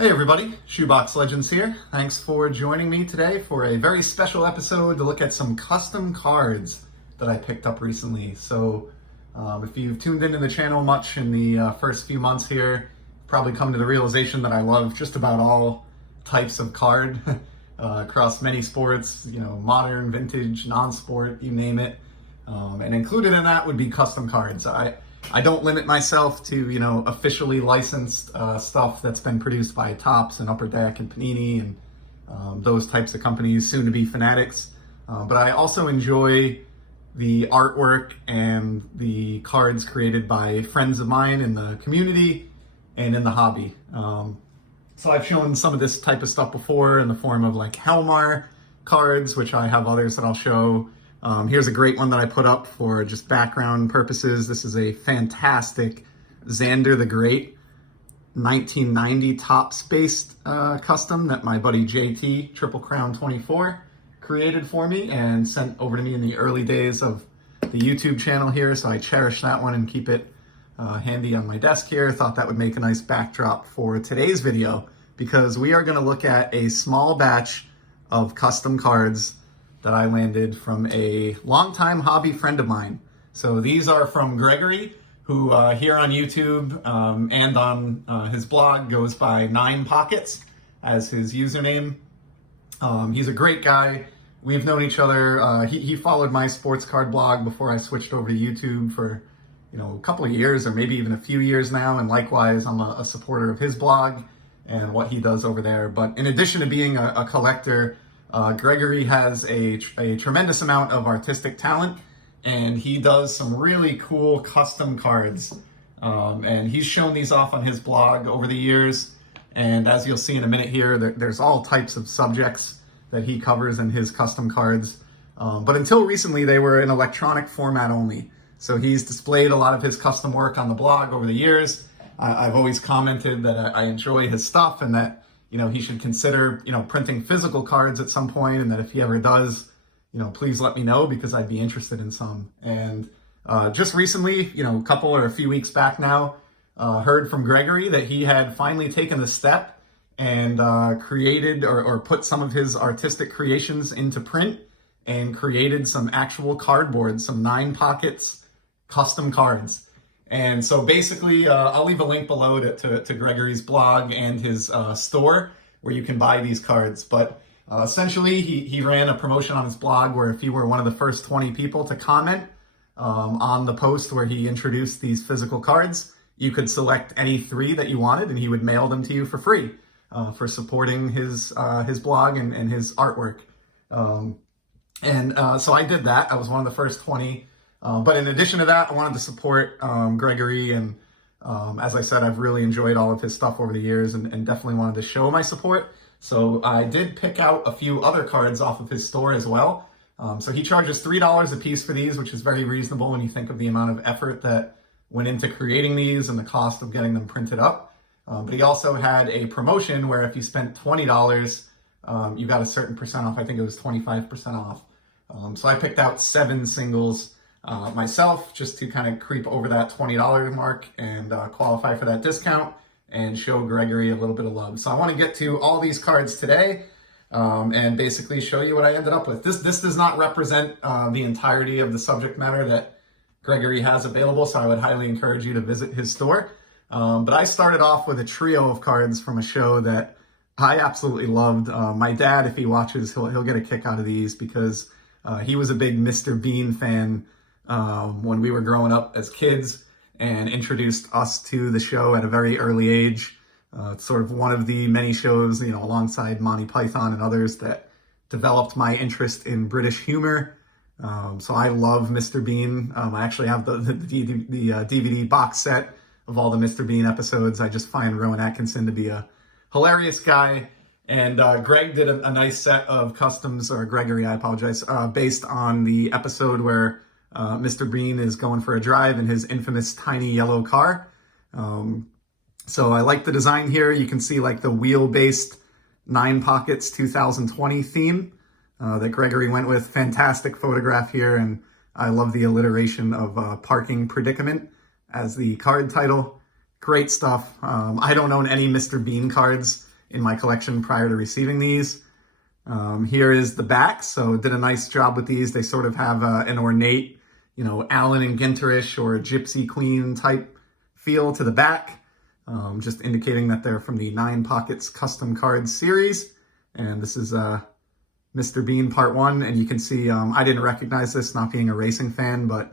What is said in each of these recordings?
Hey everybody, Shoebox Legends here. Thanks for joining me today for a very special episode to look at some custom cards that I picked up recently. So if you've tuned into the channel much in the first few months here, you've probably come to the realization that I love just about all types of card across many sports, modern, vintage, non-sport, you name it. And included in that would be custom cards. I don't limit myself to, officially licensed stuff that's been produced by Topps and Upper Deck and Panini and those types of companies, soon to be Fanatics. But I also enjoy the artwork and the cards created by friends of mine in the community and in the hobby. So I've shown some of this type of stuff before in the form of like Helmar cards, which I have others that I'll show. Here's a great one that I put up for just background purposes. This is a fantastic Xander the Great 1990 Topps-based custom that my buddy JT, Triple Crown 24, created for me and sent over to me in the early days of the YouTube channel here. So I cherish that one and keep it handy on my desk here. Thought that would make a nice backdrop for today's video because we are going to look at a small batch of custom cards that I landed from a longtime hobby friend of mine. So these are from Gregory, who here on YouTube and on his blog goes by 9 Pockets as his username. He's a great guy. We've known each other. He followed my sports card blog before I switched over to YouTube for a couple of years or maybe even a few years now. And likewise, I'm a supporter of his blog and what he does over there. But in addition to being a collector, Gregory has a tremendous amount of artistic talent, and he does some really cool custom cards. And he's shown these off on his blog over the years. And as you'll see in a minute here, there's all types of subjects that he covers in his custom cards. But until recently, they were in electronic format only. So he's displayed a lot of his custom work on the blog over the years. I've always commented that I enjoy his stuff and that he should consider, printing physical cards at some point, and that if he ever does, please let me know because I'd be interested in some. And just recently, a few weeks back now, heard from Gregory that he had finally taken the step and created or put some of his artistic creations into print and created some actual cardboard, some 9 Pockets custom cards. And so basically, I'll leave a link below to Gregory's blog and his store where you can buy these cards. But essentially, he ran a promotion on his blog where if you were one of the first 20 people to comment on the post where he introduced these physical cards, you could select any 3 that you wanted and he would mail them to you for free for supporting his blog and his artwork. So I did that. I was one of the first 20. But in addition to that, I wanted to support Gregory, and as I said, I've really enjoyed all of his stuff over the years and definitely wanted to show my support. So I did pick out a few other cards off of his store as well. So he charges $3 a piece for these, which is very reasonable when you think of the amount of effort that went into creating these and the cost of getting them printed up. But he also had a promotion where if you spent $20, you got a certain percent off. I think it was 25% off. So I picked out 7 singles myself just to kind of creep over that $20 mark and qualify for that discount and show Gregory a little bit of love. So I want to get to all these cards today and basically show you what I ended up with. This does not represent the entirety of the subject matter that Gregory has available, so I would highly encourage you to visit his store. But I started off with a trio of cards from a show that I absolutely loved. My dad, if he watches, he'll get a kick out of these because he was a big Mr. Bean fan when we were growing up as kids and introduced us to the show at a very early age. It's sort of one of the many shows, alongside Monty Python and others that developed my interest in British humor. So I love Mr. Bean. I actually have the DVD box set of all the Mr. Bean episodes. I just find Rowan Atkinson to be a hilarious guy. And Greg did a nice set of customs, or Gregory, I apologize, based on the episode where Mr. Bean is going for a drive in his infamous tiny yellow car. So I like the design here. You can see like the wheel-based 9 Pockets 2020 theme that Gregory went with. Fantastic photograph here, and I love the alliteration of parking predicament as the card title. Great stuff. I don't own any Mr. Bean cards. in my collection prior to receiving these. Here is the back, so did a nice job with these. They sort of have an ornate, Allen and Ginterish or Gypsy Queen type feel to the back, just indicating that they're from the 9 Pockets Custom Cards series. And this is Mr. Bean Part 1, and you can see I didn't recognize this, not being a racing fan, but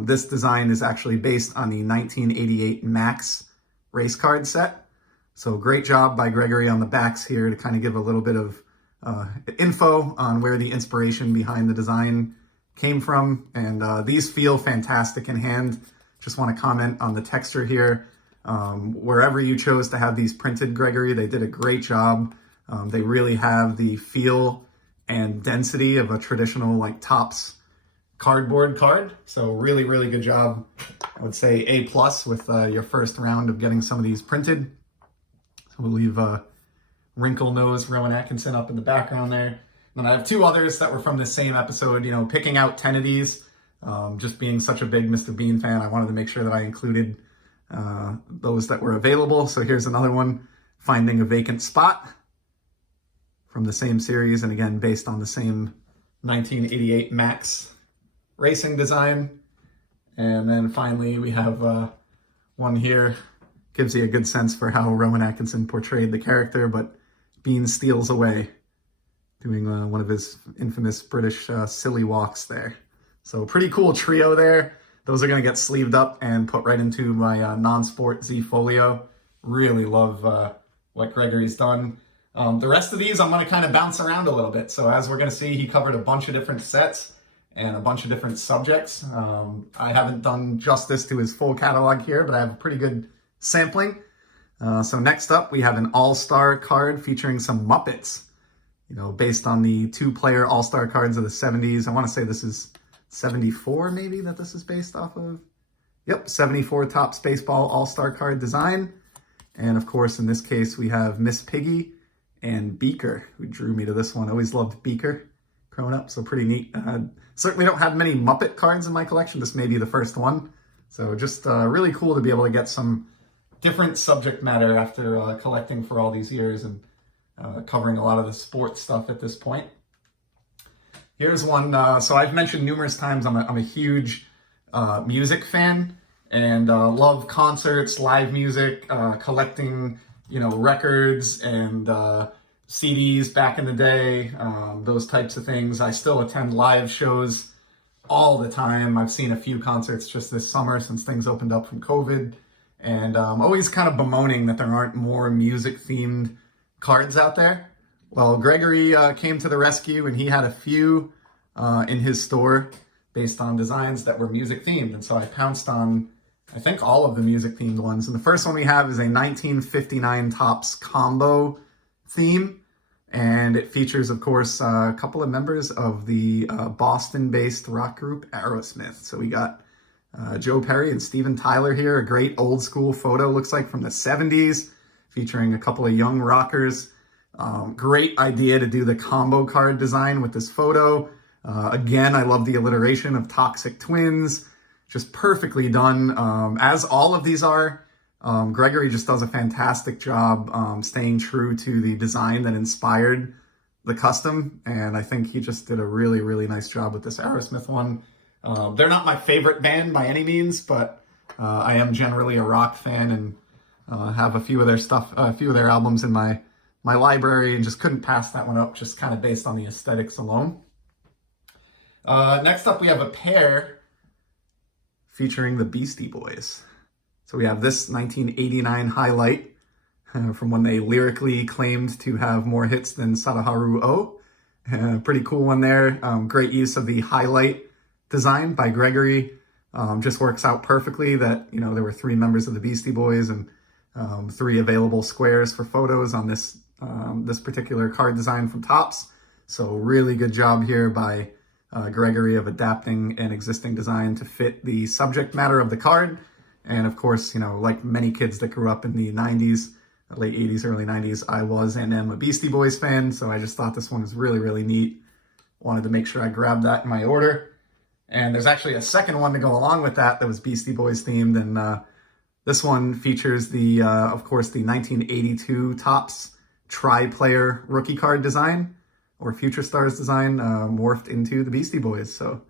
this design is actually based on the 1988 Max race card set. So great job by Gregory on the backs here to kind of give a little bit of info on where the inspiration behind the design came from. And these feel fantastic in hand. Just want to comment on the texture here. Wherever you chose to have these printed, Gregory, they did a great job. They really have the feel and density of a traditional like Topps cardboard card. So really, really good job. I would say A+ with your first round of getting some of these printed. So we'll leave Wrinkle Nose Rowan Atkinson up in the background there. And I have 2 others that were from the same episode, picking out 10 of these. Just being such a big Mr. Bean fan, I wanted to make sure that I included those that were available. So here's another one, Finding a Vacant Spot, from the same series, and again, based on the same 1988 Max racing design. And then finally, we have one here, gives you a good sense for how Rowan Atkinson portrayed the character, but Bean steals away, doing one of his infamous British silly walks there. So pretty cool trio there. Those are going to get sleeved up and put right into my non-sport Z folio. Really love what Gregory's done. The rest of these I'm going to kind of bounce around a little bit. So as we're going to see, he covered a bunch of different sets and a bunch of different subjects. I haven't done justice to his full catalog here, but I have a pretty good sampling. So next up, we have an all-star card featuring some Muppets, based on the 2-player all-star cards of the 70s. I want to say this is 74 maybe that this is based off of. Yep, 74 Topps Baseball all-star card design. And of course, in this case, we have Miss Piggy and Beaker, who drew me to this one. Always loved Beaker growing up, so pretty neat. Certainly don't have many Muppet cards in my collection. This may be the first one. So just really cool to be able to get some different subject matter after collecting for all these years and covering a lot of the sports stuff at this point. Here's one. So I've mentioned numerous times I'm a huge music fan and love concerts, live music, collecting records and CDs back in the day, those types of things. I still attend live shows all the time. I've seen a few concerts just this summer since things opened up from COVID. And always kind of bemoaning that there aren't more music-themed cards out there. Well, Gregory came to the rescue, and he had a few in his store based on designs that were music-themed. And so I pounced on, I think, all of the music-themed ones. And the first one we have is a 1959 Topps combo theme. And it features, of course, a couple of members of the Boston-based rock group Aerosmith. So we got Joe Perry and Steven Tyler here. A great old school photo, looks like from the 70s, featuring a couple of young rockers. Great idea to do the combo card design with this photo. Again, I love the alliteration of Toxic Twins. Just perfectly done, as all of these are. Gregory just does a fantastic job staying true to the design that inspired the custom, and I think he just did a really, really nice job with this Aerosmith one. They're not my favorite band by any means, but I am generally a rock fan and have a few of their stuff, a few of their albums in my library, and just couldn't pass that one up, just kind of based on the aesthetics alone. Next up, we have a pair featuring the Beastie Boys. So we have this 1989 highlight from when they lyrically claimed to have more hits than Sadaharu O. Pretty cool one there. Great use of the highlight design by Gregory. Just works out perfectly that, there were 3 members of the Beastie Boys and 3 available squares for photos on this particular card design from Topps. So really good job here by Gregory of adapting an existing design to fit the subject matter of the card. And of course, like many kids that grew up in the 90s, late 80s, early 90s, I was and am a Beastie Boys fan. So I just thought this one was really, really neat. Wanted to make sure I grabbed that in my order. And there's actually a second one to go along with that was Beastie Boys themed. And this one features of course, the 1982 Topps tri-player rookie card design or Future Stars design morphed into the Beastie Boys. So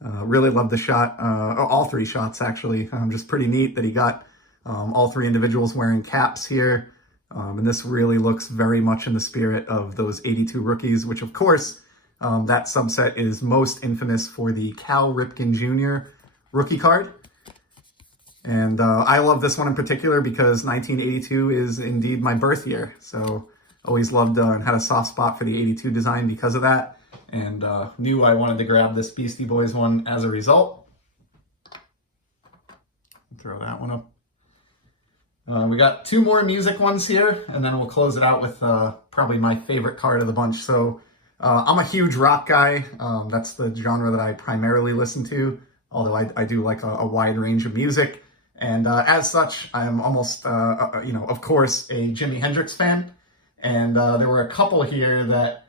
really love the shot, all three shots actually. Just pretty neat that he got all three individuals wearing caps here. And this really looks very much in the spirit of those 82 rookies, which of course, that subset is most infamous for the Cal Ripken Jr. rookie card. And I love this one in particular because 1982 is indeed my birth year. So always loved and had a soft spot for the 82 design because of that. And knew I wanted to grab this Beastie Boys one as a result. Throw that one up. We got two more music ones here, and then we'll close it out with probably my favorite card of the bunch. So I'm a huge rock guy. That's the genre that I primarily listen to, although I do like a wide range of music. And as such, I am almost, of course, a Jimi Hendrix fan. And there were a couple here that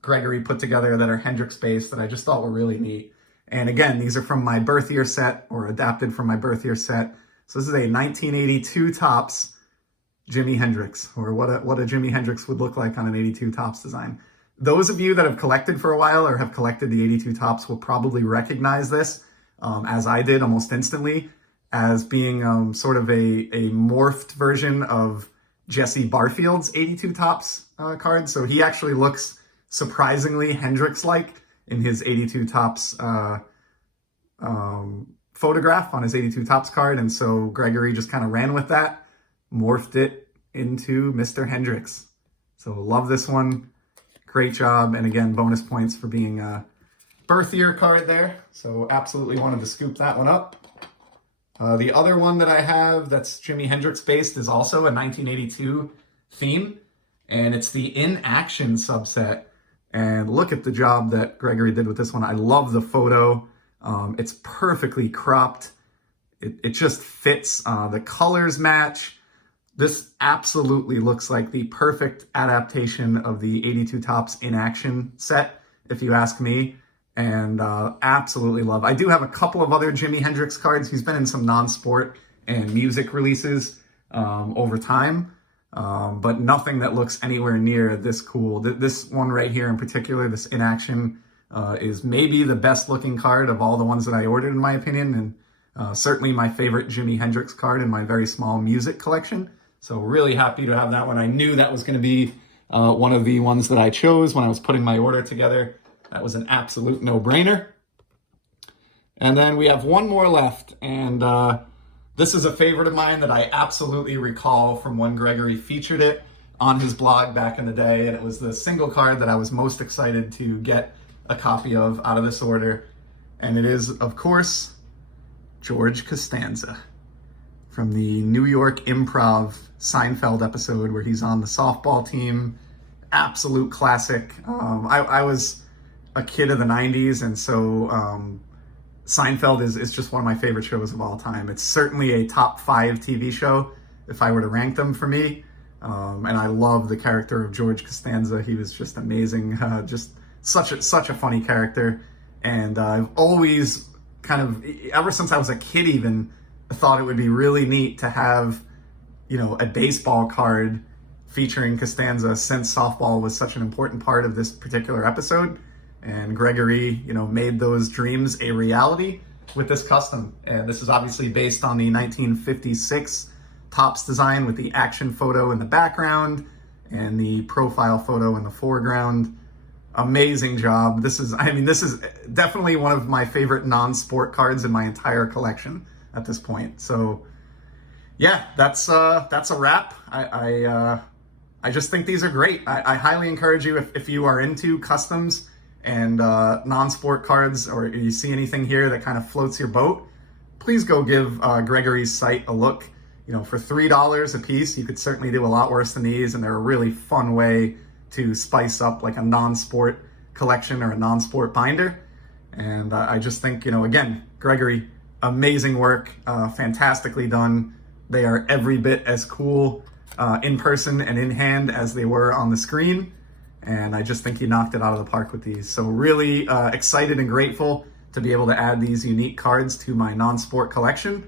Gregory put together that are Hendrix-based that I just thought were really neat. And again, these are from my birth year set, or adapted from my birth year set. So this is a 1982 Topps Jimi Hendrix, or what a Jimi Hendrix would look like on an 82 Topps design. Those of you that have collected for a while or have collected the 82 Topps will probably recognize this, as I did almost instantly, as being sort of a morphed version of Jesse Barfield's 82 Topps card. So he actually looks surprisingly Hendrix-like in his 82 Topps photograph on his 82 Topps card. And so Gregory just kind of ran with that, morphed it into Mr. Hendrix. So love this one. Great job. And again, bonus points for being a birth year card there. So absolutely wanted to scoop that one up. The other one that I have that's Jimi Hendrix based is also a 1982 theme, and it's the In Action subset. And look at the job that Gregory did with this one. I love the photo. It's perfectly cropped. It just fits. The colors match. This absolutely looks like the perfect adaptation of the 82 Topps In Action set, if you ask me. And absolutely love. I do have a couple of other Jimi Hendrix cards. He's been in some non-sport and music releases over time, but nothing that looks anywhere near this cool. This one right here in particular, this In Action, is maybe the best looking card of all the ones that I ordered, in my opinion, and certainly my favorite Jimi Hendrix card in my very small music collection. So really happy to have that one. I knew that was going to be one of the ones that I chose when I was putting my order together. That was an absolute no-brainer. And then we have one more left, and this is a favorite of mine that I absolutely recall from when Gregory featured it on his blog back in the day, and it was the single card that I was most excited to get a copy of out of this order, and it is, of course, George Costanza from the New York Improv Seinfeld episode where he's on the softball team. Absolute classic. I was a kid of the 90s, and so Seinfeld is just one of my favorite shows of all time. It's certainly a top 5 TV show if I were to rank them for me. And I love the character of George Costanza. He was just amazing, just such a funny character. And I've always kind of, ever since I was a kid even, thought it would be really neat to have, a baseball card featuring Costanza, since softball was such an important part of this particular episode. And Gregory, made those dreams a reality with this custom. And this is obviously based on the 1956 Topps design with the action photo in the background and the profile photo in the foreground. Amazing job. This is definitely one of my favorite non-sport cards in my entire collection at this point. So yeah, that's a wrap. I just think these are great. I highly encourage you, if you are into customs and non-sport cards, or you see anything here that kind of floats your boat, please go give Gregory's site a look. For $3 a piece, you could certainly do a lot worse than these, and they're a really fun way to spice up like a non-sport collection or a non-sport binder. And I just think, again, Gregory, amazing work, fantastically done. They are every bit as cool in person and in hand as they were on the screen. And I just think he knocked it out of the park with these. So really excited and grateful to be able to add these unique cards to my non-sport collection.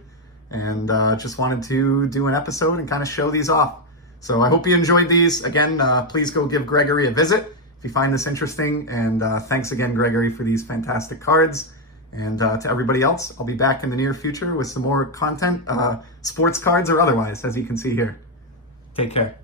And just wanted to do an episode and kind of show these off. So I hope you enjoyed these. Again, please go give Gregory a visit if you find this interesting. And thanks again, Gregory, for these fantastic cards. And to everybody else, I'll be back in the near future with some more content, sports cards or otherwise, as you can see here. Take care.